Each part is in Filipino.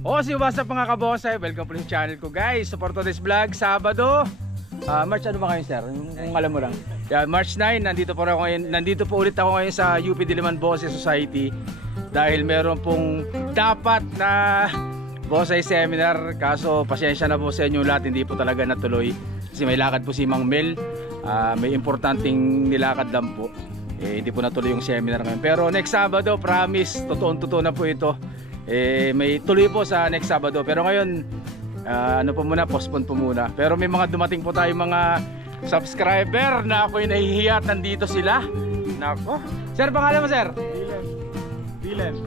What's up mga kabosay? Welcome po sa channel ko guys. So for today's vlog, Sabado March ano ba kayo sir? Kung alam mo lang. Yeah, March 9, nandito po ulit ako ngayon sa UP Diliman Bonsai Society. Dahil meron pong dapat na bonsai seminar. Kaso pasensya na po sa inyo lahat, hindi po talaga natuloy. Kasi may lakad po si Mang Mel. May importanteng nilakad lang po. Hindi po natuloy yung seminar ngayon. Pero next Sabado, promise, totoo na po ito. May tuloy po sa next Sabado. Pero ngayon, ano po muna, postpone po muna. Pero may mga dumating po tayo mga subscriber na ako'y nahihiya at nandito sila. Nako. Sir, pangalan mo sir?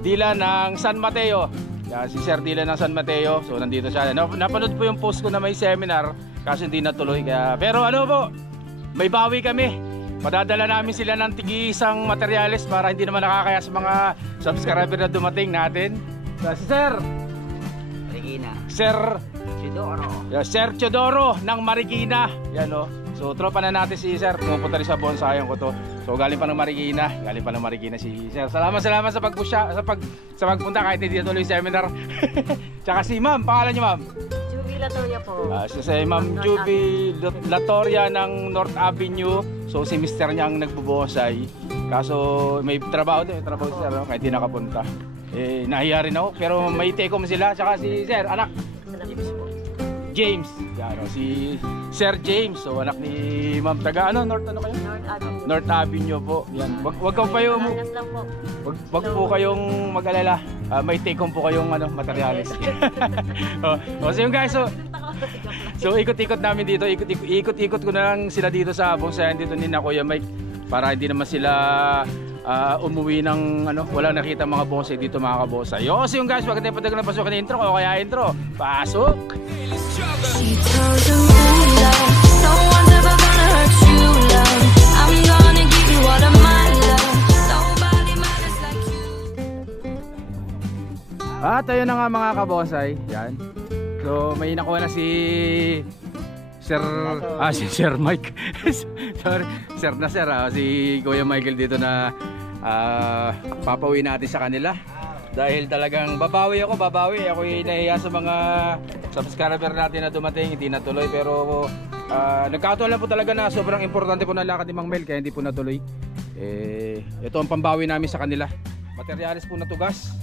Dylan ng San Mateo. Yan, si Sir Dylan ng San Mateo. So nandito siya. Napanood po yung post ko na may seminar. Kasi hindi natuloy. Pero ano po, may bawi kami. Padadala namin sila ng tig-isang materyales para hindi naman nakakaya sa mga subscriber na dumating natin. Si Sir Marikina. Sir Teodoro ng Marikina. Yan o. So tropa na natin si Sir. Pumupunta rin sa bonsayan ko to. So galing pa ng Marikina si Sir. Salamat sa pagpunta kahit hindi tuloy seminar. Tsaka si Ma'am, pangalan niyo Ma'am? Juby Latoria po. Si Ma'am Juby Latoria ng North Avenue. So si Mr. niya ang nagbubonsay. Kaso may trabaho si Sir, no? Kahit hindi nakapunta. Nahiya rin ako, pero may take-home sila. Tsaka si Sir, anak James. Yan, si Sir James. So anak ni Ma'am taga North kayo? North Avenue po. Yan. Wag po kayong mag-alala. May take-home po kayong materialis. So yung guys, so ikot-ikot namin dito. Ikot-ikot ko na lang sila dito sa bonsayan dito ni Kuya Mike para hindi naman sila umuwi ng wala nakita mga bonsai dito mga kabonsai. So yung guys, wag tayo padagal na pasok na intro o kaya intro. Pasok! Tayo na nga mga kabonsai. Yan. So may nakuha na si Sir Mike. Sorry, Sir na Sir. Si Kuya Michael dito na papauwi natin sa kanila. Dahil talagang babawi ako. Ako'y nahiya sa mga subscriber natin na dumating. Hindi natuloy. Pero nagkataon lang po talaga na sobrang importante po na lakad ni Mang Mel. Kaya hindi po natuloy. Ito ang pambawi namin sa kanila. Materyales po na tugas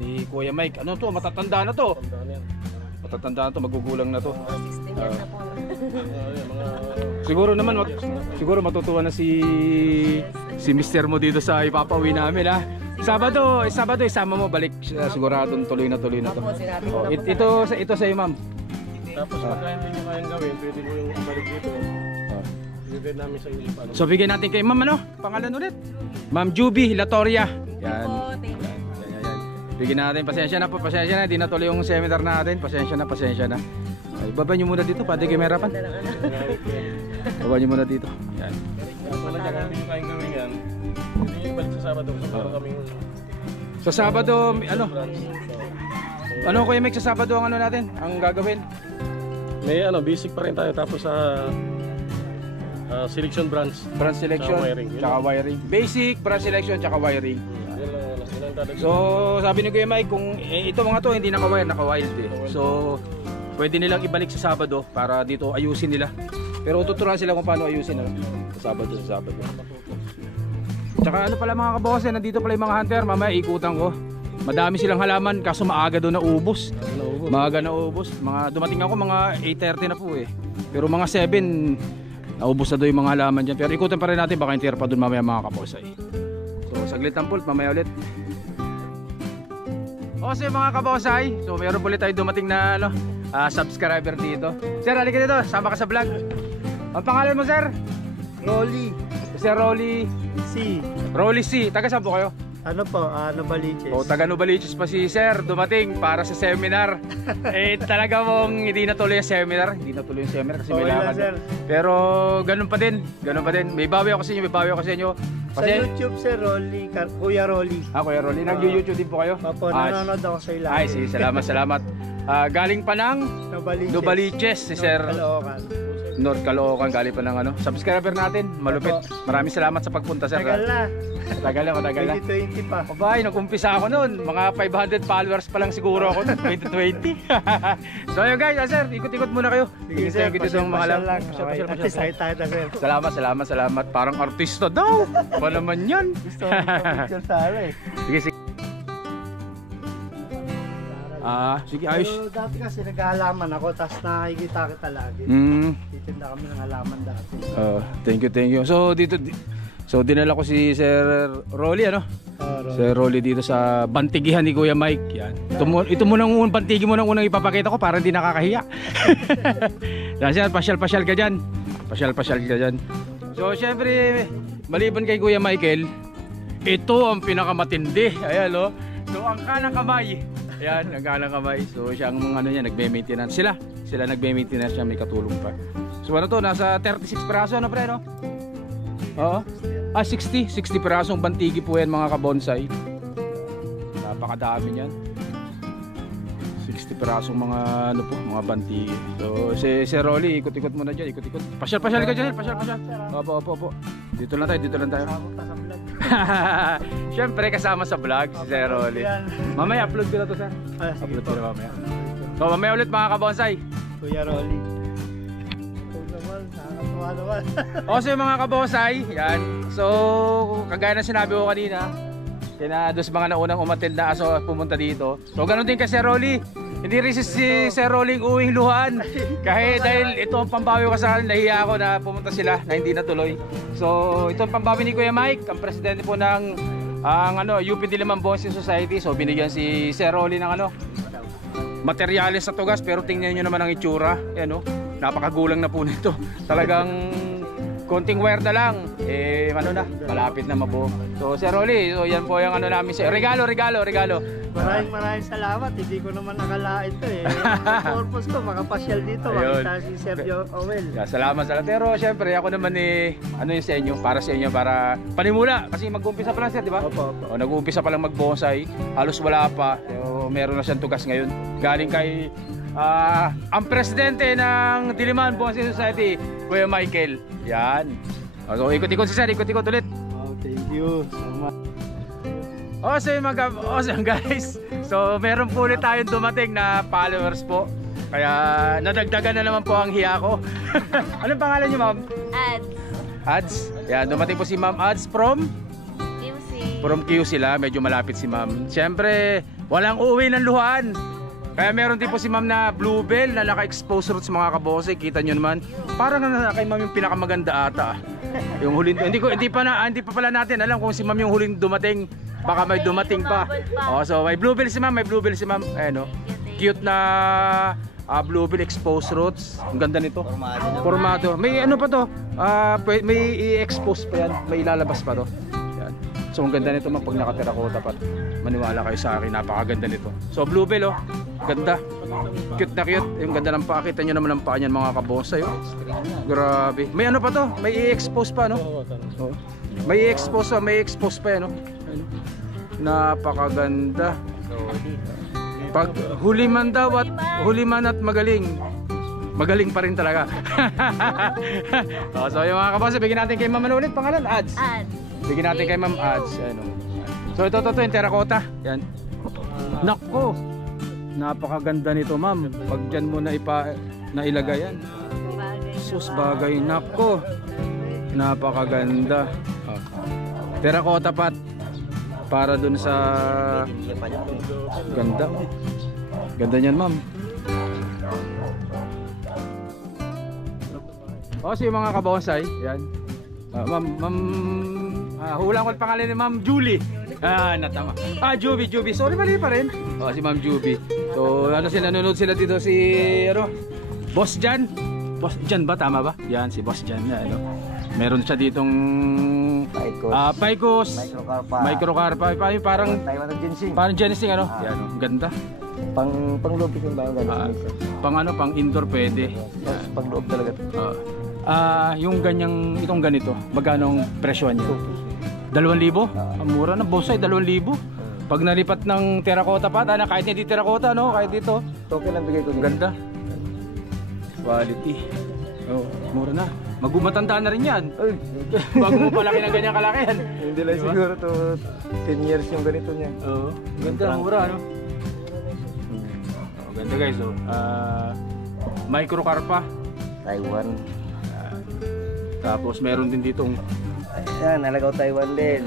ni Kuya Mike. Ano to? Matatanda na to. Magugulang na to. Siguro matutuwa na si Mr. mo dito sa ipapauwi namin ha. Sabado isama mo balik siguradong tuloy na to. Ito sa iyo ma'am. Tapos pagka hindi nyo kayang gawin, pwede nyo yung balik dito. Bigyan namin sa inyo. So bigyan natin kay ma'am pangalan ulit? Ma'am Juby Latoria. Yan. Bigyan natin, pasensya na, hindi natuloy yung seminar natin, pasensya na. Ay, baba nyo muna dito, pwede kayo merapan. Baba nyo muna dito. Yan. Wala dyan, hindi nyo kayong gawin yan. Hindi nyo balik sa Sabado. Sa Sabado, ano Kuya Mike, sa Sabado ang natin, ang gagawin? May basic pa rin tayo, tapos sa selection branch selection, tsaka wiring. Basic, branch selection, tsaka wiring. So sabi ni Kuya Mike, kung ito mga to hindi naka-wild so pwede nilang ibalik sa Sabado para dito ayusin nila. Pero tuturuan sila kung paano ayusin sa Sabado. Tsaka pala mga kabose, nandito pala yung mga hunter. Mamaya ikutan ko. Madami silang halaman kaso maaga doon naubos. Maaga naubos. Dumating ako mga 8:30 na po Pero mga 7 naubos na doon yung mga halaman dyan. Pero ikutan pa rin natin, baka hintir pa doon mamaya mga kabose. So saglit ang pult, mamaya ulit. So mga kabosay, so meron ulit tayo dumating na subscriber dito. Sir, halika dito, sama ka sa vlog. Ang pangalan mo sir? Rolly. Sir Rolly C. Taga saan po kayo? Novaliches. Taga Novaliches pa si sir, dumating para sa seminar. Talaga mong hindi natuloy yung seminar. Kasi may lakad. Pero ganun pa din. May bawi ako sa inyo, Sa YouTube sir Rolly, Kuya Rolly. Kuya Rolly, nag-YouTube din po kayo? Opo, nanonood ako sa ilang. Sige, salamat. Galing pa ng Novaliches si Sir. North Caloocan, galing pa ng ano. Subscriber natin, malupit. Maraming salamat sa pagpunta sir. Tagal na. Matagal na. 2020 pa. Abay, nag-umpisa ako noon. Mga 500 followers pa lang siguro ako noon, 2020. So ayun guys, sir, ikot-ikot muna kayo. Sige sir, dito mga pasyal lang. Pasyal. At least tayo na sir. Salamat. Parang artista daw. Ba naman yan? Gusto ko picture sa ala eh. Sige. Sige, ayos. Pero dati kasi nag-aalaman ako, tapos nakikita kita lagi. Titinda kami ng halaman dati. Thank you. So dinala ko si Sir Rolly, ano? Sir Rolly dito sa bantigihan ni Kuya Mike. Yan. Ito mo nang bantigi mo nang unang ipapakita ko para hindi nakakahiya. Yan sir, pasyal ka dyan. Pasyal ka dyan. So syempre, maliban kay Kuya Michael, ito ang pinakamatindi. Ayan o. So ang kanang kamay. Ayan, ang kanang kamay. So siya ang mga ano niya, nagme-maintenance. Sila nagme-maintenance siya, may katulong pa. So ano to, nasa 36 piraso na pre, no? Oo. 60 pirasong bantigi po yan mga kabonsai. Napakadami niyan. 60 pirasong mga ano po, mga bantigi. So si Rolly, ikot-ikot muna diyan, ikot-ikot. Pasyal ka diyan, pasyal. Opo. Dito lang tayo. Siyempre kasama sa vlog si Sir Rolly. Mamaya upload ko na to, sir. Upload ko na mamaya. So mamaya ulit mga kabonsai. Kuya Rolly. Nakakatuwa naman. O so yung mga kabonsai, yan. So kagaya na sinabi ko kanina, kaya dos mga naunang umattend na aso pumunta dito. So ganoon din kay Sir Rolly. Hindi rin si Sir Rolly uwing luhan. Kahit dahil ito ang pambawi ko sa nahiya ako na pumunta sila na hindi natuloy. So ito ang pambawi ni Kuya Mike, ang presidente po ng UP Diliman Bonsai Society. So binigyan si Sir Rolly ng materyales sa tugas, pero tingnan niyo naman ang itsura. Ayan, napakagulang na po nito. Talagang konting wire na lang, malapit na mabuo. So Sir Rolly, so yan po yung namin sa regalo. Maraming salamat. Hindi ko naman nakalain to eh. Ang purpose ko, makapasyal dito. Makita si Sergio Owel. Salamat. Pero syempre ako naman yung sa inyo, para panimula. Kasi mag-uumpisa pa lang sir, di ba? Opo. Nag-uumpisa pa lang mag-bonsai. Halos wala pa. So, meron na siyang tugas ngayon. Galing kay ang presidente ng Diliman Bonsai Society, Kuya Michael. Yan. So ikot-ikot si sir, ikot-ikot ulit. Thank you so much. Awesome guys. So meron po ulit tayong dumating na followers po. Kaya nadagdagan na naman po ang hiya ko. Anong pangalan niyo, ma'am? Ads. Yan, dumating po si Ma'am Ads from QC sila, medyo malapit si ma'am. Siyempre, walang uuwi ng luhaan. Kaya meron din po si ma'am na bluebell na naka-expose roots mga kabose. Kita nyo naman, parang kay ma'am yung pinakamaganda ata. Yung huling, hindi pa pala natin alam kung si ma'am yung huling dumating. Baka may dumating pa. So may bluebell si ma'am, Ayan, cute na bluebell exposed roots. Ang ganda nito. Formado. May ano pa to? May i-expose pa yan. May ilalabas pa to. Yan. So ang ganda nito ma'am pag nakatera-kota pa. Maniwala kayo sa akin, napakaganda nito. So bluebell ganda. Cute na cute. Yung ganda ng paa. Kita nyo naman ang paa niyan mga kabonsai. Grabe. May ano pa to? May i-expose pa, no? May i-expose pa yan, no? Napakaganda. Pag huli man at magaling pa rin talaga. So yung mga kabonsai, bigyan natin kay ma'am ulit pangalan, Ads. Bigyan natin kay ma'am Ads. So ito yung terracotta. Yan. Nako. Napakaganda nito, ma'am. Pag dyan mo nailagay yan. Sus bagay. Nako. Napakaganda. Terracotta pat. Para dun sa ganda. Ganda niyan, ma'am. So yung mga kabonsai, yan. Ma'am, hulang ko pangalan ni Ma'am Julie. Natama. Juby. Sorry, mali pa rin. Si Ma'am Juby. So, nanonood sila dito Boss Jan. Boss Jan ba? Tama ba? Yan, si Boss Jan. Meron siya ditong Picos. Microcarpa. Parang ginseng, Yan, ganda. Pang-lobby yung bago. Pang indoor pwede. Pang-loob talaga. Itong ganito, magkano ang presyo niya? 2,000? Ang mura na bonsai, 2,000. Pag nalipat ng terracotta pa, kahit hindi terracotta, no? Kahit dito. Okay lang bigay ko. Ganda. Quality. Oh, mura na. Magbumatanda na rin yan. Bago mo palaki ng ganyan kalaki yan. Hindi lang siguro to 10 years yung ganito niya. Oo. Ganda, mura, no? Ganda guys, oh. Microcarpa. Taiwan. Tapos meron din ditong Ayan, Aragao Taiwan din.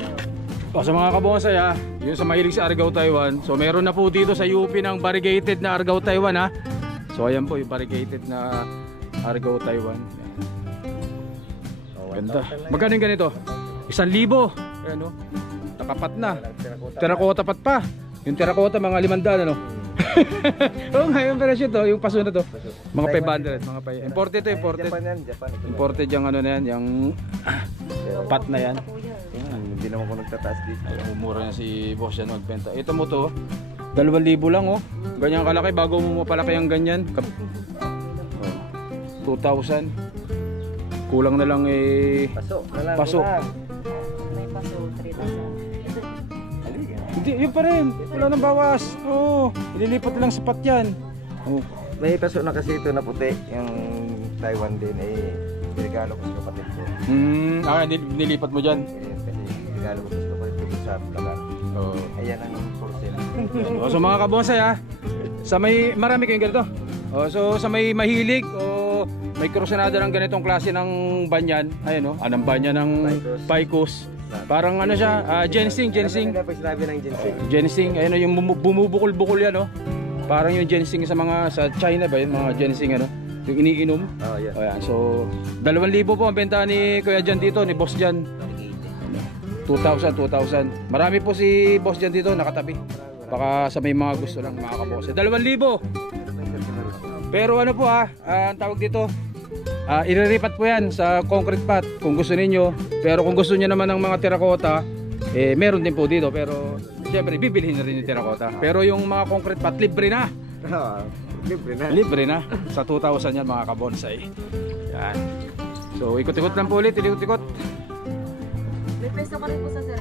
sa mga kabonsay ha, yung sa mahilig sa Argao Taiwan. So meron na po dito sa UP ng variegated na Argao Taiwan ha. So ayan po yung variegated na Argao Taiwan. Ganda. Magkano yung ganito? 1,000. Ayan o. Nakapat na. Terracotta pat pa. Yung terracotta mga 500 ano. Oo nga yung presyo to, yung paso na to. Mga 500, mga pa. Imported to, imported. Japan yan, Japan. Imported yung ano na yan, yung pat na yan. Hindi naman ko nagtataas dito. Ay, umura na si boss yan magbenta. Ito mo to, 2,000 lang oh. Ganyan kalaki bago mo mapalaki ang ganyan. 2,000. Kulang na lang eh. Paso, na lang. Paso. May paso, 3,000. Hindi, yun pa rin. Wala nang bawas. Oo, ililipat lang sa pat yan. Oh. May paso na kasi ito na puti. Yung Taiwan din eh. Regalo ko sa kapatid ko. Nilipat mo dyan. Kasi regalo ko sa kapatid ko sa Bulacan. Oo. Ayan ang porcel. So mga kabonsay ha, sa may marami kayong ganito. So sa may mahilig o may krusenada ng ganitong klase ng banyan, ayun anong banyan ng Picos. Parang ano siya, ginseng. Ano pa sinabi ng ginseng? Ginseng, ayun yung bumubukol-bukol yan Parang yung ginseng sa China ba yun, mga ginseng yung iniinom. Oh, yeah. Ayan, so 2,000 po ang benta ni Kuya Jan dito, ni Boss Jan. 2,000. Marami po si Boss Jan dito nakatabi. Baka sa may mga gusto lang mga kabose. 2,000. Pero ano po ang tawag dito, iriripat po yan sa concrete pot kung gusto ninyo. Pero kung gusto niyo naman ng mga terracotta, meron din po dito. Pero siyempre bibilhin na rin yung terracotta. Pero yung mga concrete pot libre na. Libre na. Libre na. Sa 2,000 yan mga kabonsay. Yan. So ikot-ikot lang po ulit, ikot-ikot. May peso ka rin po sa sir.